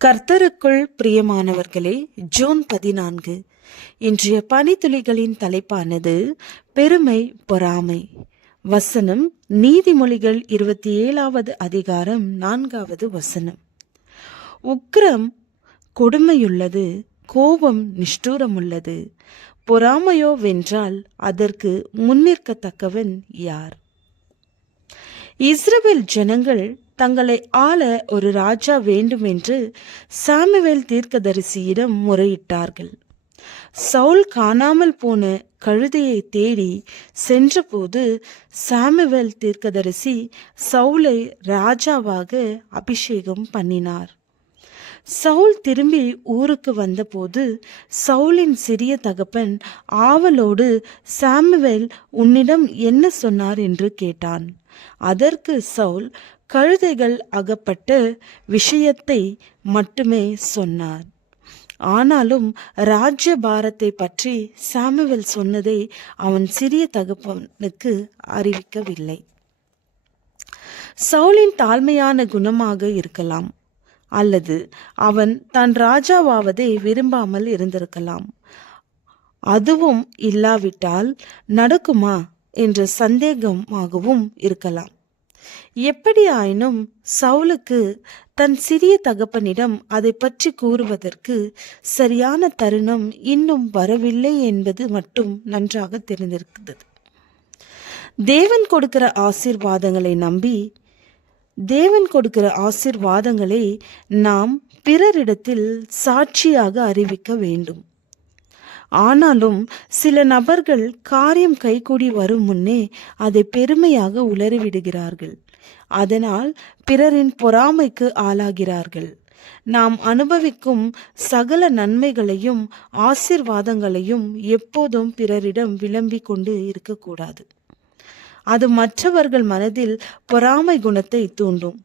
கர்த்தருக்குள் பிரியமானவர்களே, ஜூன் 14 இன்றைய பனித்துளிகளின் தலைப்பானது பெருமை பொறாமை. வசனம் நீதிமொழிகள் 27வது அதிகாரம் 4வது வசனம். உக்கிரம் கொடுமையுள்ளது, கோபம் நிஷ்டூரமுள்ளது, பொறாமையோ வென்றால் அதற்கு முன்னிற்கத்தக்கவன் யார்? இஸ்ரவேல் ஜனங்கள் தங்களை ஆள ஒரு ராஜா வேண்டும் என்று சாமுவேல் தீர்க்கதரிசியிடம் முறையிட்டார்கள். சவுல் காணாமல் போன கழுதையை தேடி சென்றபோது சாமுவேல் தீர்க்கதரிசி சவுலை ராஜாவாக அபிஷேகம் பண்ணினார். சவுல் திரும்பி ஊருக்கு வந்தபோது சவுலின் சிறிய தகப்பன் ஆவலோடு சாமுவேல் உன்னிடம் என்ன சொன்னார் என்று கேட்டான். அதற்கு சவுல் கழுதைகள் அகப்பட்ட விஷயத்தை மட்டுமே சொன்னார். ஆனாலும் ராஜ்ய பாரத்தை பற்றி சாமுவேல் சொன்னதை அவன் சிறிய தகப்பனுக்கு அறிவிக்கவில்லை. சவுலின் தாழ்மையான குணமாக இருக்கலாம், அல்லது அவன் தான் ராஜாவாவதை விரும்பாமல் இருந்திருக்கலாம். அதுவும் இல்லாவிட்டால் நடக்குமா என்ற சந்தேகமாகவும் இருக்கலாம். எப்படி ஆயினும் சவுலுக்கு தன் சிறிய தகப்பனிடம் அதை பற்றி கூறுவதற்கு சரியான தருணம் இன்னும் வரவில்லை என்பது மட்டும் நன்றாக தெரிந்திருக்கிறது. தேவன் கொடுக்கிற ஆசீர்வாதங்களை நம்பி தேவன் கொடுக்கிற ஆசீர்வாதங்களை நாம் பிறரிடத்தில் சாட்சியாக அறிவிக்க வேண்டும். ஆனாலும் சில நபர்கள் காரியம் கைகூடி வரும் முன்னே அதை பெருமையாக உளறிவிடுகிறார்கள். அதனால் பிறரின் பொறாமைக்கு ஆளாகிறார்கள். நாம் அனுபவிக்கும் சகல நன்மைகளையும் ஆசீர்வாதங்களையும் எப்போதும் பிறரிடம் விளம்பிக் கொண்டு இருக்கக்கூடாது. அது மற்றவர்கள் மனதில் பொறாமை குணத்தை தூண்டும்.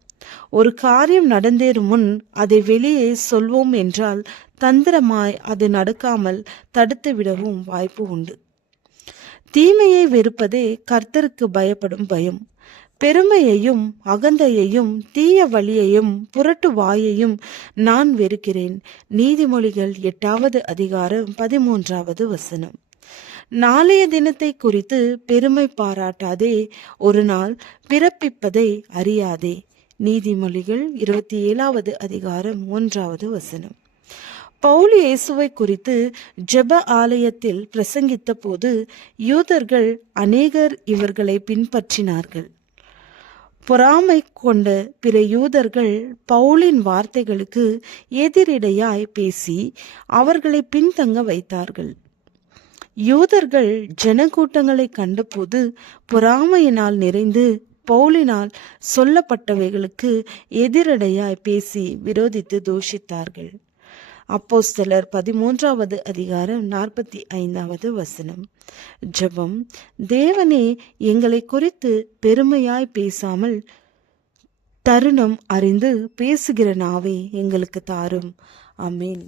ஒரு காரியம் நடந்தேறும் முன் அதை வெளியே சொல்வோம் என்றால் தந்திரமாய் அது நடக்காமல் தடுத்து விடவும் வாய்ப்பு உண்டு. தீமையை வெறுப்பதே கர்த்தருக்கு பயப்படும் பயம். பெருமையையும் அகந்தையையும் தீய வழியையும் புரட்டு வாயையும் நான் வெறுக்கிறேன். நீதிமொழிகள் 8வது அதிகாரம் 13வது வசனம். நாளைய தினத்தை குறித்து பெருமை பாராட்டாதே, ஒரு நாள் பிறப்பிப்பதை அறியாதே. நீதிமொழிகள் 27வது அதிகாரம் 1வது வசனம். பவுல் இயேசுவை குறித்து ஜெப ஆலயத்தில் பிரசங்கித்த போது யூதர்கள் அநேகர் இவர்களை பின்பற்றினார்கள். பொறாமை கொண்ட பிற யூதர்கள் பவுலின் வார்த்தைகளுக்கு எதிரிடையாய் பேசி அவர்களை பின்தங்க வைத்தார்கள். யூதர்கள் ஜனக்கூட்டங்களை கண்டபோது பொறாமையினால் நிறைந்து பவுலினால் சொல்லப்பட்டவைகளுக்கு எதிரடையாய் பேசி விரோதித்து தூஷித்தார்கள். அப்போஸ்தலர் 13வது அதிகாரம் 45வது வசனம். ஜெபம். தேவனே, எங்களை குறித்து பெருமையாய் பேசாமல் தருணம் அறிந்து பேசுகிற நாவை எங்களுக்கு தாரும். ஆமென்.